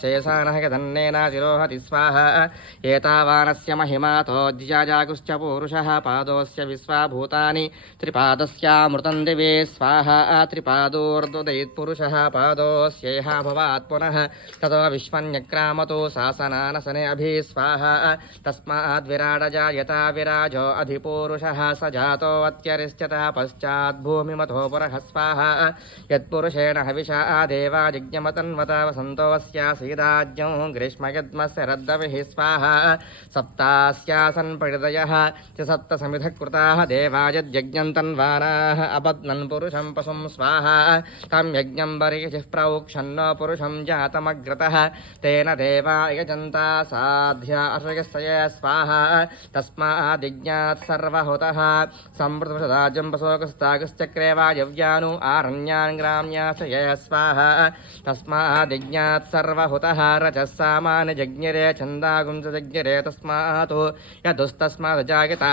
शेषानः यदन्नेनातिरोहति स्वाहा एतावानस्य महिमातो ज्याजागुश्च पूरुषः पादोऽस्य विश्वाभूतानि त्रिपादस्यामृतं दिवे स्वाहा त्रिपादोर्दुदयित्पुरुषः पादोऽस्येह भवात् पुनः ततो विश्वन्यक्रामतो शासनानसने अभि स्वाहा तस्माद्विराडजायता विराजो अधिपूरुषः स जातो अत्यरिष्यतः पश्चाद्भूमिमतो पुरः स्वाहा यत्पुरुषेण हविषा देवा जिज्ञमतन्वता वसन्तो वस्यासीदाज्ञं ग्रीष्मयद्मस्य रद्दविः स्वाहा सप्तास्यासन् परिदयः च सप्तसमिधः कृताः देवा यज्ञं तन्वानाः अबध्नन् पुरुषं पशुं स्वाहा तं यज्ञं बर्हिषिः प्रौक्षन्नो पुरुषं जातमग्रतः तेन देवा यजन्ता साध्या अश्रयस्य स्वाहा तस्मादिज्ञात् सर्वहुतः संवृतवृषदाजं पशोकस्तागश्चक्रे वायव्यानु आरण्यान् ग्राम्याशय स्वाहा तस्मादिज्ञात् सर्वहुतः रजः सामान्यजज्ञिरे छन्दागुंसजज्ञिरे तस्मात् यदुस्तस्मात् जायता